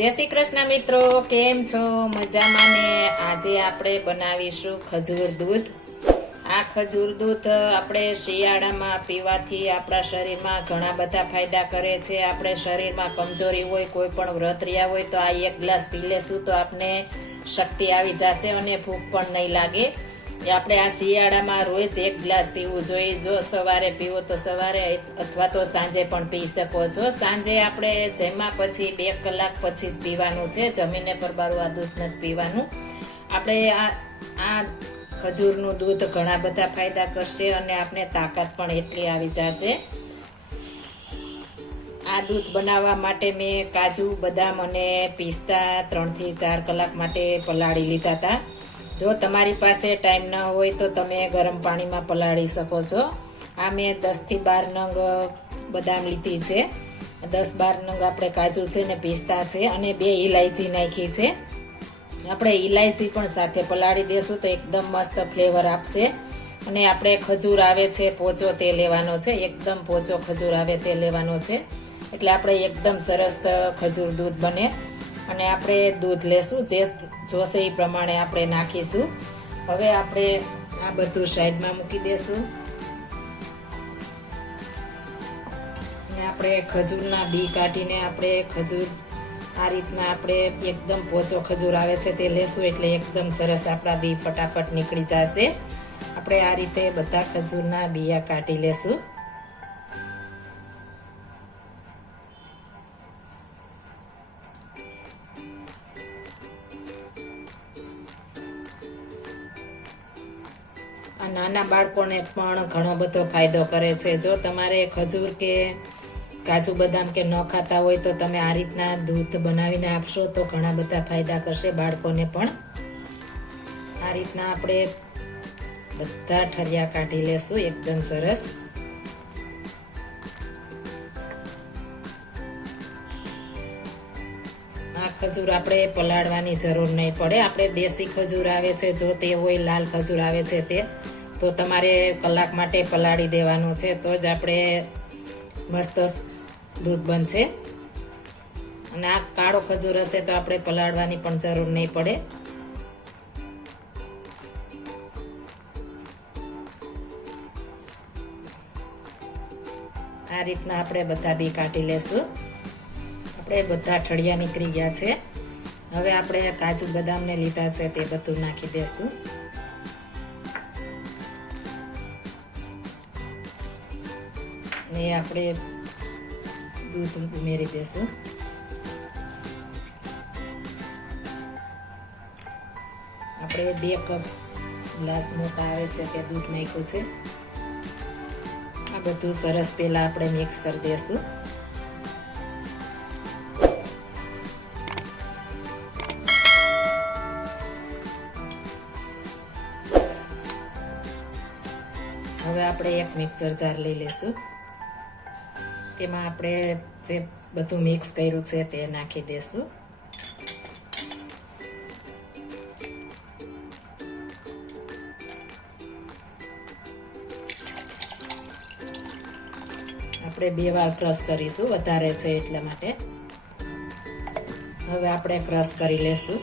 જય શ્રી કૃષ્ણ મિત્રો, કેમ છો? મજામાં ને? આજે આપણે બનાવીશું ખજૂર દૂધ. આ ખજૂર દૂધ આપણે શિયાળામાં પીવાથી આપણા શરીરમાં ઘણા બધા ફાયદા કરે છે. આપણે શરીરમાં કમજોરી હોય, કોઈ પણ વ્રત રહ્યા હોય, તો આ એક ગ્લાસ પી લેશું તો આપને શક્તિ આવી જશે અને ભૂખ પણ નહીં લાગે. એ આપણે આ શિયાળામાં રોજ એક ગ્લાસ પીવું જોઈએ. જો સવારે પીવો તો સવારે અથવા તો સાંજે પણ પી શકો છો. સાંજે આપણે જેમાં પછી બે કલાક પછી જ પીવાનું છે. જમીને પરબારું આ દૂધ નથી પીવાનું. આપણે આ આ ખજૂરનું દૂધ ઘણા બધા ફાયદા કરશે અને આપણે તાકાત પણ એટલી આવી જશે. આ દૂધ બનાવવા માટે મેં કાજુ, બદામ અને પિસ્તા ત્રણથી ચાર કલાક માટે પલાળી લીધા હતા. જો તમારી પાસે ટાઈમ ન હોય તો તમે ગરમ પાણીમાં પલાળી શકો છો. આ મેં દસથી બાર નંગ બદામ લીધી છે. દસ બાર નંગ આપણે કાજુ છે ને પિસ્તા છે અને બે ઇલાયચી નાખી છે. આપણે ઇલાયચી પણ સાથે પલાળી દેશું તો એકદમ મસ્ત ફ્લેવર આપશે. અને આપણે ખજૂર આવે છે પોચો તે લેવાનો છે. એકદમ પોચો ખજૂર આવે તે લેવાનો છે. એટલે આપણે એકદમ સરસ ખજૂર દૂધ બને. અને આપણે દૂધ લેશું, જે જોશે એ પ્રમાણે આપણે નાખીશું. હવે આપણે આ બધું સાઈડમાં મૂકી દેશું. અને આપણે ખજૂરના બી કાઢીને આપણે ખજૂર, આ રીતના આપણે એકદમ પોચો ખજૂર આવે છે તે લેશું એટલે એકદમ સરસ આપણા બી ફટાફટ નીકળી જશે. આપણે આ રીતે બધા ખજૂરના બિયા કાઢી લેશું. નાના બાળકોને પણ ઘણો બધો ફાયદો કરે છે. જો તમારે ખજૂર કે કાજુ બદામ કે ન ખાતા હોય તો તમે આ રીતના દૂધ બનાવીને આપશો તો ઘણા બધા ફાયદા કરશે બાળકોને પણ. આ રીતના આપણે બધા ઠરિયા કાઢી લેશું. એકદમ સરસ. આ ખજૂર આપણે પલાળવાની જરૂર નહીં પડે. આપણે દેશી ખજૂર આવે છે. જો તે હોય લાલ ખજૂર આવે છે તે. તો તમારે કલાક માટે પલાળી દેવાનું છે, તો જ આપણે મસ્ત દૂધ બનશે. અને આ કાળો ખજૂર હશે તો આપણે પલાળવાની પણ જરૂર નહીં પડે. આ રીતના આપણે બધા બી કાઢી લેશું. આપણે બધા ઠળિયા નીકળી ગયા છે. હવે આપણે કાજુ બદામને લીધા છે, તે બધું નાખી દેશું. ને આપણે દૂધ ઉમેરી દેશું આપણે બે કપ ગ્લાસ મોટા આવે છે કે દૂધ નાખ્યું છે. આ બધું સરસ પહેલાં આપણે મિક્સ કરી દેશું હવે આપણે એક મિક્સર જાર લઈ લેશું તેમાં આપણે જે બધું મિક્સ કર્યું છે તે નાખી દેશું. આપણે બે વાર ક્રશ કરીશું વધારે છે એટલા માટે. હવે આપણે ક્રશ કરી લેશું.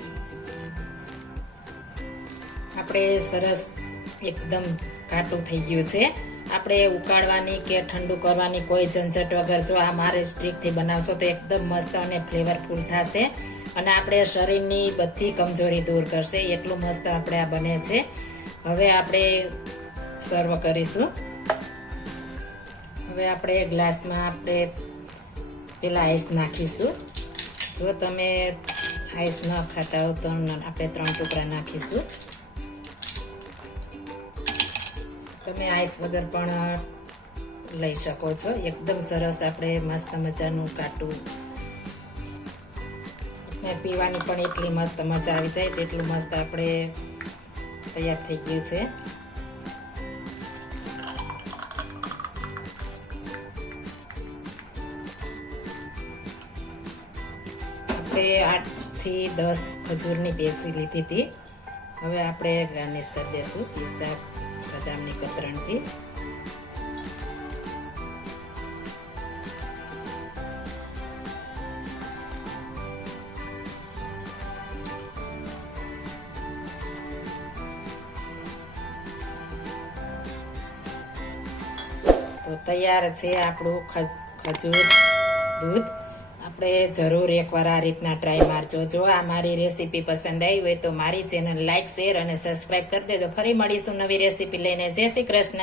આપણે સરસ એકદમ કાટું થઈ ગયું છે. આપણે ઉકાળવાની કે ઠંડુ કરવાની કોઈ ઝંઝટ વગર જો આ મારે સ્ટ્રીકથી બનાવશો તો એકદમ મસ્ત અને ફ્લેવરફુલ થશે. અને આપણે શરીરની બધી કમજોરી દૂર કરશે. એટલું મસ્ત આપણે આ બને છે. હવે આપણે સર્વ કરીશું. હવે આપણે ગ્લાસમાં આપણે પેલા આઈસ નાખીશું. જો તમે આઈસ ન ખાતા હો તો આપણે ત્રણ ટુકડા નાખીશું. તમે આઈસ વગર પણ લઈ શકો છો. એકદમ સરસ આપણે મસ્ત મજાનું કાટું. ને પીવાની પણ એટલી મસ્ત મજા આવી જાય, તેટલું મસ્ત આપણે તૈયાર થઈ ગયું છે. આપણે આઠથી દસ ખજૂરની પેસી લીધી હતી. હવે આપણે ગાર્નિશ કરી દઈશું પિસ્તા ગ્રામની કતરણથી. તો તૈયાર છે આપણું ખજૂર દૂધ. આપણે જરૂર એકવાર આ રીતના ટ્રાય મારજો. જો આ મારી રેસીપી પસંદ આવી હોય તો મારી ચેનલ લાઇક શેર અને સબસ્ક્રાઈબ કરી દેજો. ફરી મળીશું નવી રેસીપી લઈને. જય શ્રી કૃષ્ણ.